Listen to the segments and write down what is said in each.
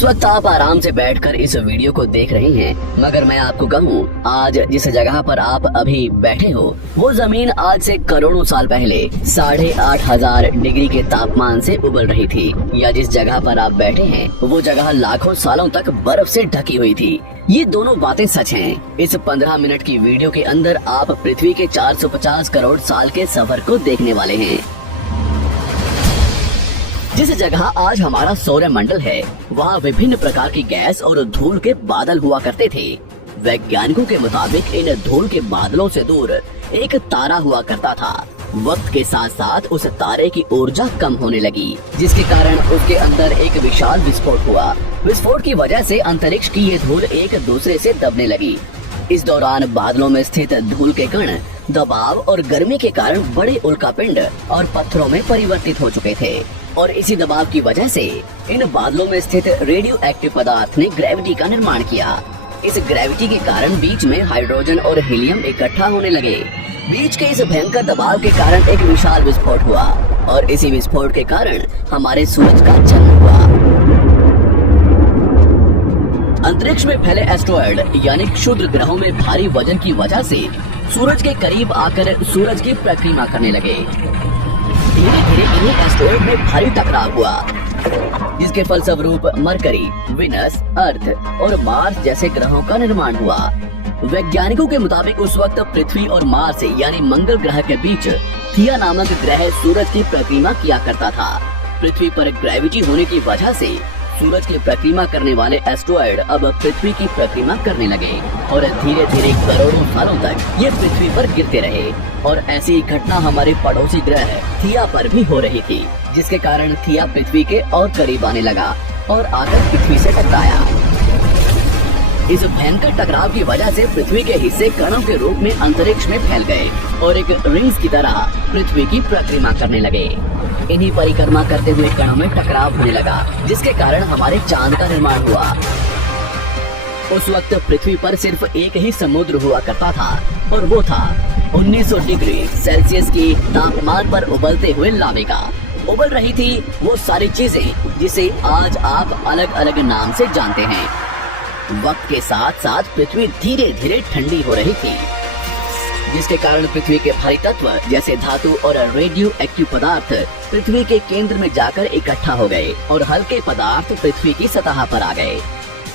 इस वक्त आप आराम से बैठकर इस वीडियो को देख रहे हैं, मगर मैं आपको कहूँ, आज जिस जगह पर आप अभी बैठे हो वो जमीन आज से करोड़ों साल पहले 8,500 डिग्री के तापमान से उबल रही थी, या जिस जगह पर आप बैठे हैं वो जगह लाखों सालों तक बर्फ से ढकी हुई थी। ये दोनों बातें सच हैं। इस 15 मिनट की वीडियो के अंदर आप पृथ्वी के 450 करोड़ साल के सफर को देखने वाले हैं। जिस जगह आज हमारा सौरमंडल है, वहाँ विभिन्न प्रकार की गैस और धूल के बादल हुआ करते थे। वैज्ञानिकों के मुताबिक इन धूल के बादलों से दूर एक तारा हुआ करता था। वक्त के साथ साथ उस तारे की ऊर्जा कम होने लगी, जिसके कारण उसके अंदर एक विशाल विस्फोट हुआ। विस्फोट की वजह से अंतरिक्ष की ये धूल एक दूसरे से दबने लगी। इस दौरान बादलों में स्थित धूल के कण दबाव और गर्मी के कारण बड़े उल्कापिंड और पत्थरों में परिवर्तित हो चुके थे, और इसी दबाव की वजह से इन बादलों में स्थित रेडियो एक्टिव पदार्थ ने ग्रेविटी का निर्माण किया। इस ग्रेविटी के कारण बीच में हाइड्रोजन और हीलियम इकट्ठा होने लगे। बीच के इस भयंकर दबाव के कारण एक विशाल विस्फोट हुआ, और इसी विस्फोट के कारण हमारे सूरज का जन्म हुआ। अंतरिक्ष में फैले एस्ट्रॉयड यानी क्षुद्र ग्रहों में भारी वजन की वजह से सूरज के करीब आकर सूरज की परिक्रमा करने लगे। धीरे धीरे इन्हीं एस्ट्रॉयड में भारी टकराव हुआ, जिसके फलस्वरूप मरकरी, विनस, अर्थ और मार्स जैसे ग्रहों का निर्माण हुआ। वैज्ञानिकों के मुताबिक उस वक्त पृथ्वी और मार्स यानी मंगल ग्रह के बीच थिया नामक ग्रह सूरज की परिक्रमा किया करता था। पृथ्वी पर ग्रेविटी होने की वजह से सूरज की परिक्रमा करने वाले एस्ट्रॉयड अब पृथ्वी की परिक्रमा करने लगे, और धीरे धीरे करोड़ों सालों तक ये पृथ्वी पर गिरते रहे। और ऐसी घटना हमारे पड़ोसी ग्रह थिया पर भी हो रही थी, जिसके कारण थिया पृथ्वी के और करीब आने लगा और आकर पृथ्वी से टकराया। इस भयंकर टकराव की वजह से पृथ्वी के हिस्से कणों के रूप में अंतरिक्ष में फैल गए और एक रिंग्स की तरह पृथ्वी की परिक्रमा करने लगे। इन्हीं परिक्रमा करते हुए कणों में टकराव होने लगा, जिसके कारण हमारे चांद का निर्माण हुआ। उस वक्त पृथ्वी पर सिर्फ एक ही समुद्र हुआ करता था, और वो था 1900 डिग्री सेल्सियस की तापमान पर उबलते हुए लाविका। उबल रही थी वो सारी चीजें जिसे आज आप अलग अलग नाम से जानते हैं। वक्त के साथ साथ पृथ्वी धीरे धीरे ठंडी हो रही थी, जिसके कारण पृथ्वी के भारी तत्व जैसे धातु और रेडियो एक्टिव पदार्थ पृथ्वी के केंद्र में जाकर इकट्ठा हो गए, और हल्के पदार्थ पृथ्वी की सतह पर आ गए।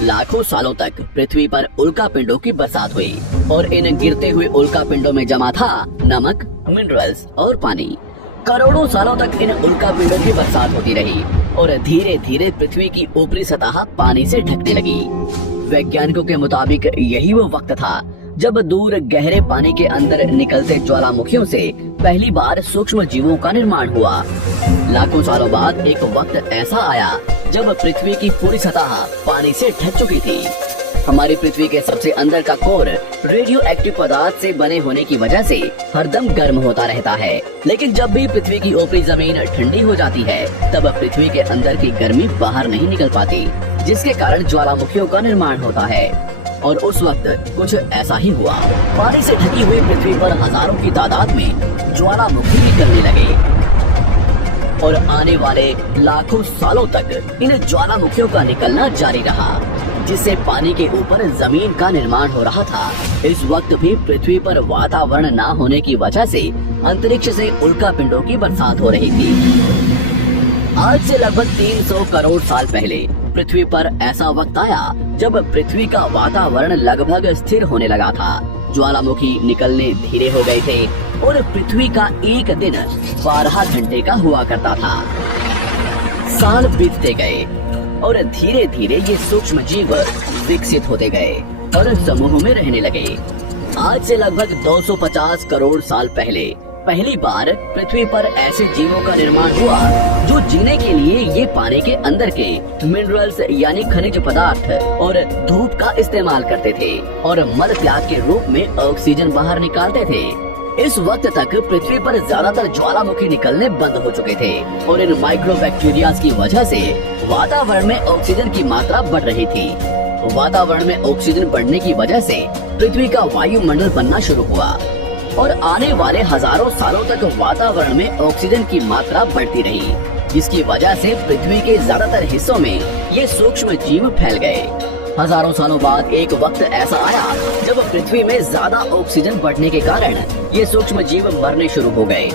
लाखों सालों तक पृथ्वी पर उल्कापिंडों की बरसात हुई, और इन गिरते हुए उल्कापिंडों में जमा था नमक, मिनरल्स और पानी। करोड़ों सालों तक इन उल्कापिंडों की बरसात होती रही, और धीरे धीरे पृथ्वी की ऊपरी सतह पानी से ढकने लगी। वैज्ञानिकों के मुताबिक यही वो वक्त था जब दूर गहरे पानी के अंदर निकलते ज्वालामुखियों से पहली बार सूक्ष्म जीवों का निर्माण हुआ। लाखों सालों बाद एक वक्त ऐसा आया जब पृथ्वी की पूरी सतह पानी से ढक चुकी थी। हमारी पृथ्वी के सबसे अंदर का कोर रेडियो एक्टिव पदार्थ से बने होने की वजह से हरदम गर्म होता रहता है, लेकिन जब भी पृथ्वी की ऊपरी जमीन ठंडी हो जाती है, तब पृथ्वी के अंदर की गर्मी बाहर नहीं निकल पाती, जिसके कारण ज्वालामुखियों का निर्माण होता है। और उस वक्त कुछ ऐसा ही हुआ। पानी से ढकी हुई पृथ्वी पर हजारों की तादाद में ज्वालामुखी निकलने लगे, और आने वाले लाखों सालों तक इन ज्वालामुखियों का निकलना जारी रहा, जिससे पानी के ऊपर जमीन का निर्माण हो रहा था। इस वक्त भी पृथ्वी पर वातावरण न होने की वजह से अंतरिक्ष से उल्कापिंडों की बरसात हो रही थी। आज से लगभग 300 करोड़ साल पहले पृथ्वी पर ऐसा वक्त आया जब पृथ्वी का वातावरण लगभग स्थिर होने लगा था। ज्वालामुखी निकलने धीरे हो गए थे, और पृथ्वी का एक दिन 12 घंटे का हुआ करता था। साल बीतते गए, और धीरे धीरे ये सूक्ष्म जीव विकसित होते गए और समूह में रहने लगे। आज से लगभग 250 करोड़ साल पहले पहली बार पृथ्वी पर ऐसे जीवों का निर्माण हुआ जो जीने के लिए ये पानी के अंदर के मिनरल्स यानी खनिज पदार्थ और धूप का इस्तेमाल करते थे, और मल त्याग के रूप में ऑक्सीजन बाहर निकालते थे। इस वक्त तक पृथ्वी पर ज्यादातर ज्वालामुखी निकलने बंद हो चुके थे, और इन माइक्रोबैक्टीरिया की वजह से वातावरण में ऑक्सीजन की मात्रा बढ़ रही थी। वातावरण में ऑक्सीजन बढ़ने की वजह से पृथ्वी का वायुमंडल बनना शुरू हुआ, और आने वाले हजारों सालों तक वातावरण में ऑक्सीजन की मात्रा बढ़ती रही। जिसकी वजह से पृथ्वी के ज्यादातर हिस्सों में ये सूक्ष्म जीव फैल गए। हजारों सालों बाद एक वक्त ऐसा आया जब पृथ्वी में ज्यादा ऑक्सीजन बढ़ने के कारण ये सूक्ष्म जीव मरने शुरू हो गए।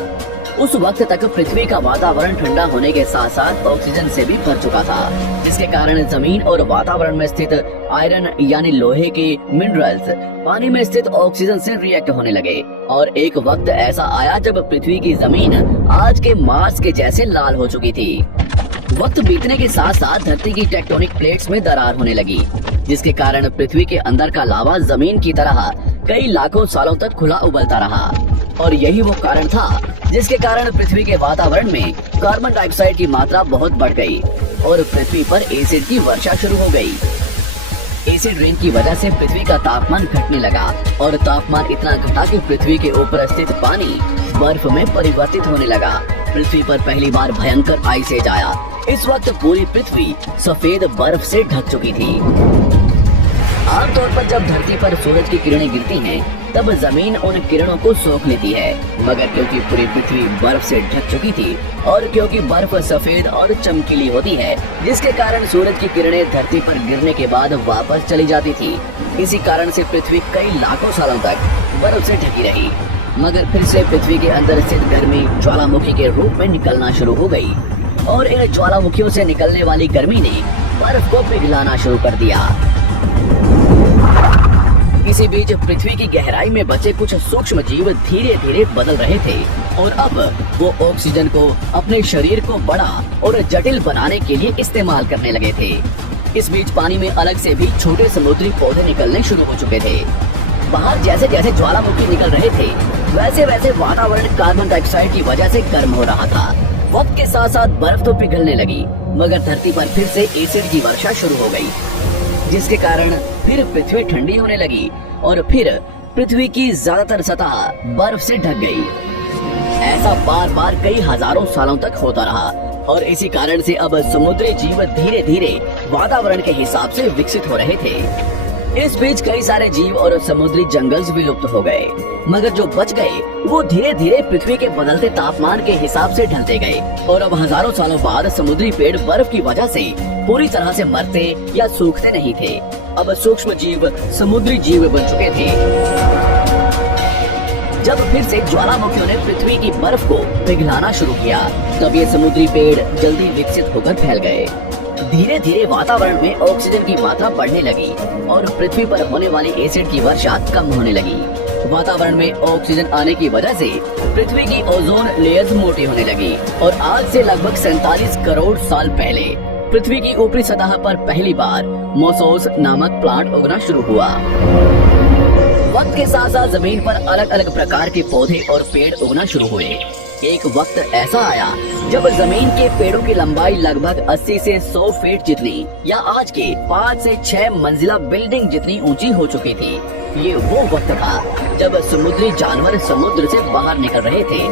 उस वक्त तक पृथ्वी का वातावरण ठंडा होने के साथ साथ ऑक्सीजन से भी भर चुका था, जिसके कारण जमीन और वातावरण में स्थित आयरन यानी लोहे के मिनरल्स पानी में स्थित ऑक्सीजन से रिएक्ट होने लगे। और एक वक्त ऐसा आया जब पृथ्वी की जमीन आज के मार्स के जैसे लाल हो चुकी थी। वक्त बीतने के साथ साथ धरती की टेक्टोनिक प्लेट्स में दरार होने लगी, जिसके कारण पृथ्वी के अंदर का लावा जमीन की तरह कई लाखों सालों तक खुला उबलता रहा। और यही वो कारण था जिसके कारण पृथ्वी के वातावरण में कार्बन डाइऑक्साइड की मात्रा बहुत बढ़ गई और पृथ्वी पर एसिड की वर्षा शुरू हो गई। एसिड रेन की वजह से पृथ्वी का तापमान घटने लगा और तापमान इतना घटा कि पृथ्वी के ऊपर स्थित पानी बर्फ में परिवर्तित होने लगा। पृथ्वी पर पहली बार भयंकर आइस एज आया। इस वक्त पूरी पृथ्वी सफेद बर्फ से ढक चुकी थी। आमतौर पर जब धरती पर सूरज की किरणें गिरती हैं, तब जमीन उन किरणों को सोख लेती है, मगर क्योंकि पूरी पृथ्वी बर्फ से ढक चुकी थी और क्योंकि बर्फ सफेद और चमकीली होती है, जिसके कारण सूरज की किरणें धरती पर गिरने के बाद वापस चली जाती थी। इसी कारण से पृथ्वी कई लाखों सालों तक बर्फ से ढकी रही, मगर फिर से पृथ्वी के अंदर स्थित गर्मी ज्वालामुखी के रूप में निकलना शुरू हो गई और इन ज्वालामुखियों से निकलने वाली गर्मी ने बर्फ को पिघलाना शुरू कर दिया। इसी बीच पृथ्वी की गहराई में बचे कुछ सूक्ष्म जीव धीरे धीरे बदल रहे थे और अब वो ऑक्सीजन को अपने शरीर को बड़ा और जटिल बनाने के लिए इस्तेमाल करने लगे थे। इस बीच पानी में अलग से भी छोटे समुद्री पौधे निकलने शुरू हो चुके थे। बाहर जैसे जैसे ज्वालामुखी निकल रहे थे, वैसे वैसे वातावरण कार्बन डाइऑक्साइड की वजह से गर्म हो रहा था। वक्त के साथ साथ बर्फ तो पिघलने लगी, मगर धरती पर फिर से एसिड की वर्षा शुरू हो गई, जिसके कारण फिर पृथ्वी ठंडी होने लगी और फिर पृथ्वी की ज्यादातर सतह बर्फ से ढक गई। ऐसा बार बार कई हजारों सालों तक होता रहा और इसी कारण से अब समुद्री जीव धीरे धीरे वातावरण के हिसाब से विकसित हो रहे थे। इस बीच कई सारे जीव और समुद्री जंगल विलुप्त हो गए, मगर जो बच गए वो धीरे धीरे पृथ्वी के बदलते तापमान के हिसाब से ढलते गए और अब हजारों सालों बाद समुद्री पेड़ बर्फ की वजह से पूरी तरह से मरते या सूखते नहीं थे। अब सूक्ष्म जीव समुद्री जीव बन चुके थे। जब फिर से ज्वालामुखियों ने पृथ्वी की बर्फ को पिघलाना शुरू किया, तब ये समुद्री पेड़ जल्दी विकसित होकर फैल गए। धीरे धीरे वातावरण में ऑक्सीजन की मात्रा बढ़ने लगी और पृथ्वी पर होने वाली एसिड की वर्षा कम होने लगी। वातावरण में ऑक्सीजन आने की वजह से पृथ्वी की ओजोन लेयर्स मोटी होने लगी और आज से लगभग 47 करोड़ साल पहले पृथ्वी की ऊपरी सतह पर पहली बार मोसोस नामक प्लांट उगना शुरू हुआ। वक्त के साथ साथ जमीन पर अलग अलग प्रकार के पौधे और पेड़ उगना शुरू हुए। एक वक्त ऐसा आया जब जमीन के पेड़ों की लंबाई लगभग 80 से 100 फीट जितनी या आज के 5 से 6 मंजिला बिल्डिंग जितनी ऊंची हो चुकी थी। ये वो वक्त था जब समुद्री जानवर समुद्र से बाहर निकल रहे थे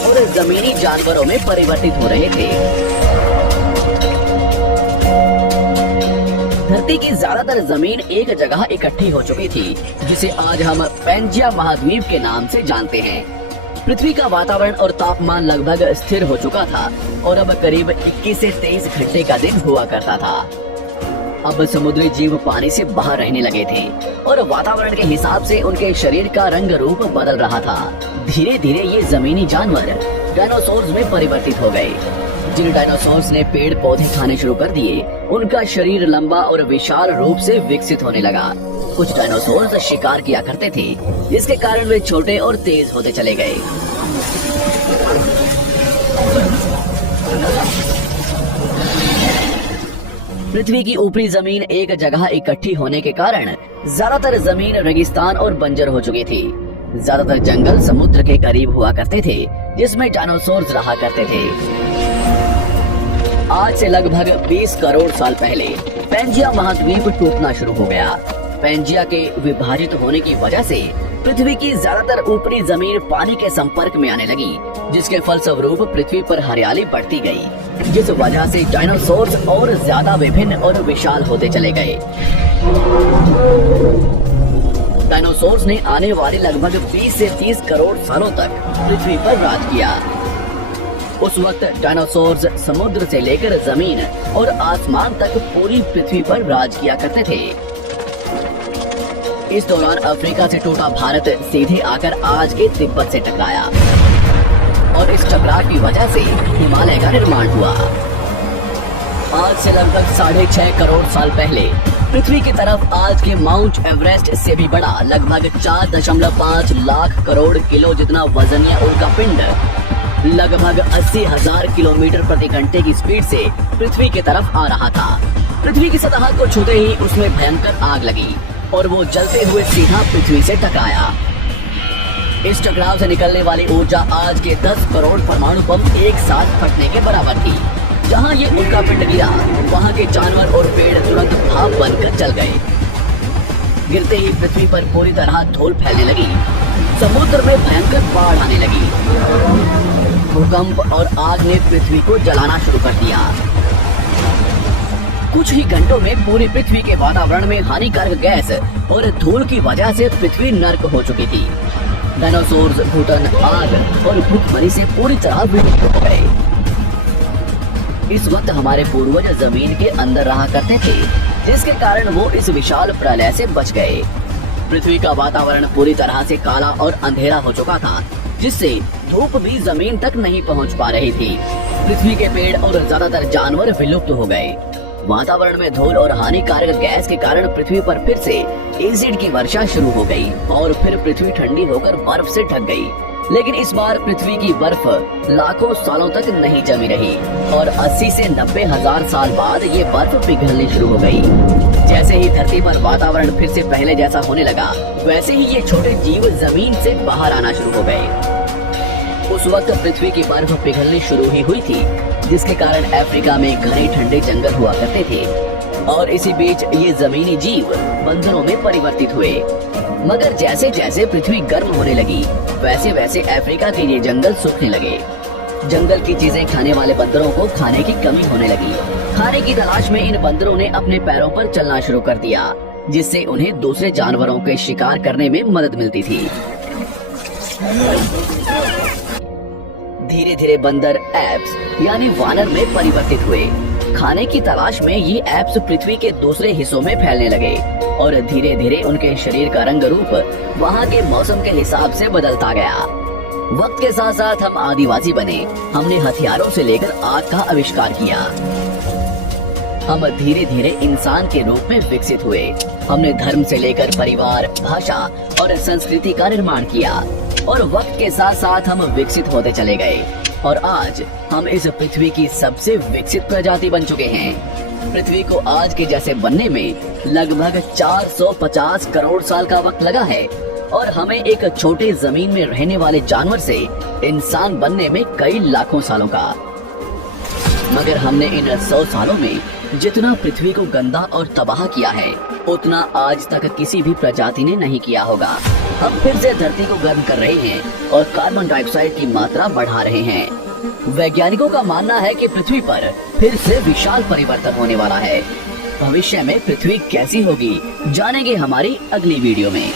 और जमीनी जानवरों में परिवर्तित हो रहे थे। धरती की ज्यादातर जमीन एक जगह इकट्ठी हो चुकी थी, जिसे आज हम पैंजिया महाद्वीप के नाम से जानते हैं। पृथ्वी का वातावरण और तापमान लगभग स्थिर हो चुका था और अब करीब 21 से 23 घंटे का दिन हुआ करता था। अब समुद्री जीव पानी से बाहर रहने लगे थे और वातावरण के हिसाब से उनके शरीर का रंग रूप बदल रहा था। धीरे धीरे ये जमीनी जानवर डायनासोर्स में परिवर्तित हो गए। जिन डायनासोर्स ने पेड़ पौधे खाने शुरू कर दिए, उनका शरीर लंबा और विशाल रूप से विकसित होने लगा। कुछ डायनासोर्स शिकार किया करते थे, जिसके कारण वे छोटे और तेज होते चले गए। पृथ्वी की ऊपरी जमीन एक जगह इकट्ठी होने के कारण ज्यादातर जमीन रेगिस्तान और बंजर हो चुकी थी। ज्यादातर जंगल समुद्र के करीब हुआ करते थे, जिसमें डायनासोर्स रहा करते थे। आज से लगभग 20 करोड़ साल पहले पैंजिया महाद्वीप टूटना शुरू हो गया। पैंजिया के विभाजित होने की वजह से पृथ्वी की ज्यादातर ऊपरी जमीन पानी के संपर्क में आने लगी, जिसके फलस्वरूप पृथ्वी पर हरियाली बढ़ती गई, जिस वजह से डायनासोर्स और ज्यादा विभिन्न और विशाल होते चले गए। डायनासोर्स ने आने वाले लगभग 20 से 30 करोड़ सालों तक पृथ्वी पर राज किया। उस वक्त डायनासोर्स समुद्र से लेकर जमीन और आसमान तक पूरी पृथ्वी पर राज किया करते थे। इस दौरान अफ्रीका से टूटा भारत सीधे आकर आज के तिब्बत से टकराया और इस टकराव की वजह से हिमालय का निर्माण हुआ। आज से लगभग 6.5 करोड़ साल पहले पृथ्वी की तरफ आज के माउंट एवरेस्ट से भी बड़ा लगभग 4.5 लाख करोड़ किलो जितना वजनिया उल्कापिंड लगभग 80,000 किलोमीटर प्रति घंटे की स्पीड से पृथ्वी की तरफ आ रहा था। पृथ्वी की सतह को छूते ही उसमें भयंकर आग लगी और वो जलते हुए सीधा पृथ्वी से टकराया। इस टकराव से निकलने वाली ऊर्जा आज के 10 करोड़ परमाणु बम एक साथ फटने के बराबर थी। जहां ये उल्कापिंड गिरा, वहां के जानवर और पेड़ तुरंत भाप बनकर जल गए। गिरते ही पृथ्वी पर पूरी तरह धूल फैलने लगी। समुद्र में भयंकर बाढ़ आने लगी। भूकंप और आग ने पृथ्वी को जलाना शुरू कर दिया। कुछ ही घंटों में पूरी पृथ्वी के वातावरण में हानिकारक गैस और धूल की वजह से पृथ्वी नर्क हो चुकी थी। डायनासोर्स, घुटन, आग और भूखमरी से पूरी तरह विलुप्त हो गए। इस वक्त हमारे पूर्वज जमीन के अंदर रहा करते थे, जिसके कारण वो इस विशाल प्रलय से बच गए। पृथ्वी का वातावरण पूरी तरह से काला और अंधेरा हो चुका था, जिससे धूप भी जमीन तक नहीं पहुंच पा रही थी। पृथ्वी के पेड़ और ज्यादातर जानवर विलुप्त हो गए। वातावरण में धूल और हानिकारक गैस के कारण पृथ्वी पर फिर से एसिड की वर्षा शुरू हो गई और फिर पृथ्वी ठंडी होकर बर्फ से ढक गई। लेकिन इस बार पृथ्वी की बर्फ लाखों सालों तक नहीं जमी रही और 80 से 90 हजार साल बाद ये बर्फ पिघलनी शुरू हो गई। जैसे ही धरती पर वातावरण फिर से पहले जैसा होने लगा, वैसे ही ये छोटे जीव जमीन से बाहर आना शुरू हो गए। उस वक्त पृथ्वी की बर्फ पिघलनी शुरू ही हुई थी, जिसके कारण अफ्रीका में घने ठंडे जंगल हुआ करते थे और इसी बीच ये जमीनी जीव बंदरों में परिवर्तित हुए। मगर जैसे जैसे पृथ्वी गर्म होने लगी, वैसे वैसे अफ्रीका के ये जंगल सूखने लगे। जंगल की चीजें खाने वाले बंदरों को खाने की कमी होने लगी। खाने की तलाश में इन बंदरों ने अपने पैरों पर चलना शुरू कर दिया, जिससे उन्हें दूसरे जानवरों के शिकार करने में मदद मिलती थी। धीरे धीरे बंदर एप्स यानी वानर में परिवर्तित हुए। खाने की तलाश में ये एप्स पृथ्वी के दूसरे हिस्सों में फैलने लगे और धीरे धीरे उनके शरीर का रंग रूप वहाँ के मौसम के हिसाब से बदलता गया। वक्त के साथ साथ हम आदिवासी बने। हमने हथियारों से लेकर आग का आविष्कार किया। हम धीरे धीरे इंसान के रूप में विकसित हुए। हमने धर्म से लेकर परिवार, भाषा और संस्कृति का निर्माण किया और वक्त के साथ साथ हम विकसित होते चले गए और आज हम इस पृथ्वी की सबसे विकसित प्रजाति बन चुके हैं। पृथ्वी को आज के जैसे बनने में लगभग 450 करोड़ साल का वक्त लगा है और हमें एक छोटे जमीन में रहने वाले जानवर से इंसान बनने में कई लाखों सालों का। मगर हमने इन 100 सालों में जितना पृथ्वी को गंदा और तबाह किया है, उतना आज तक किसी भी प्रजाति ने नहीं किया होगा। हम फिर से धरती को गर्म कर रहे हैं और कार्बन डाइऑक्साइड की मात्रा बढ़ा रहे हैं। वैज्ञानिकों का मानना है कि पृथ्वी पर फिर से विशाल परिवर्तन होने वाला है। भविष्य में पृथ्वी कैसी होगी, जानेंगे हमारी अगली वीडियो में।